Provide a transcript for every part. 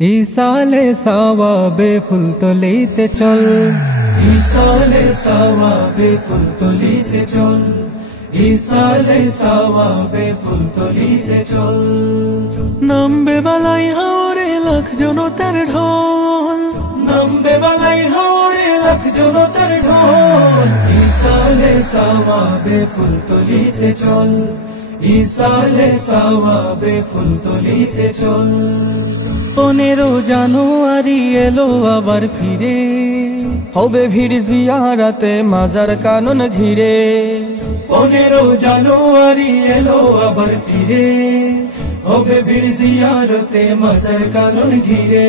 ইসালে সাওয়াবে ফুলতলিতে চল, ইসালে সাওয়াবে ফুলতলিতে চল, ইসালে সাওয়াবে ফুলতলিতে চল। নামবে বালাই হাওরে লাখ জনতার ঢল, নামবে বালাই হাওরে লাখ জনতার ঢল। ইসালে সাওয়াবে ফুলতলিতে চল, ইসালে সাওয়াবে ফুলতলিতে চল। 15 জানুয়ারি এলো আবার ফিরে, হবে ভিড় জিয়ারাতে মাজার কানন ঘিরে। 15 জানুয়ারি এলো আবার ফিরে, হবে ভিড় জিয়ারতে মাজার কানন ঘিরে।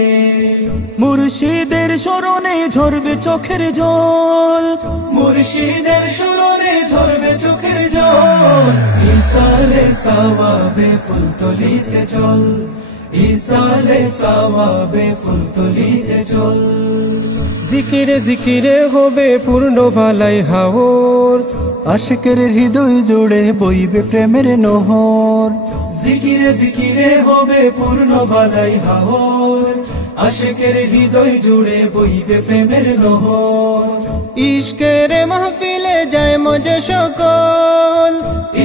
মুর্শিদের স্মরণে ঝরবে চোখের জল, মুর্শিদের স্মরণে ঝরবে চোখের জল। ইসালে সাওয়াবে ফুলতলিতে চল, ইসালে সাওয়াবে ফুলতলিতে চল। জিকিরে জিকিরে হবে পূর্ণ ভালাই হাওর, আশিকের হৃদয় জুড়ে বইবে প্রেমের নহর। জিকিরে জিকিরে হবে পূর্ণ বালাই হাওর, আশিকের হৃদয় জুড়ে বইবে প্রেমের নহর। ইশকের মাহফিলে যায় মজে সকল,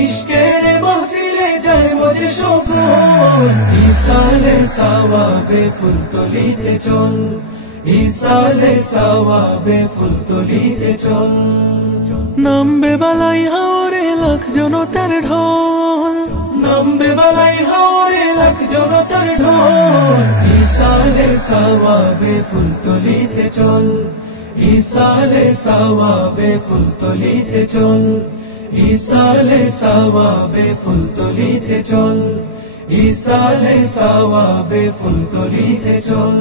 ইশকের মাহফিলে যায় মজে সকল। ইসালে সাওয়াবে ফুলতলিতে চল, ইসালে সাওয়াবে ফুলতলিতে চল। নামবে বালাই হাওরে লাখ জনতার ঢল, নামবে বালাই হাওরে লাখ জনতার ঢল। ইসালে সাওয়াবে ফুলতলিতে চল, ইসালে সাওয়াবে ফুলতলিতে চল, ইসালে সাওয়াবে ফুলতলিতে চল, ইসালে সাওয়াবে ফুলতলিতে চল।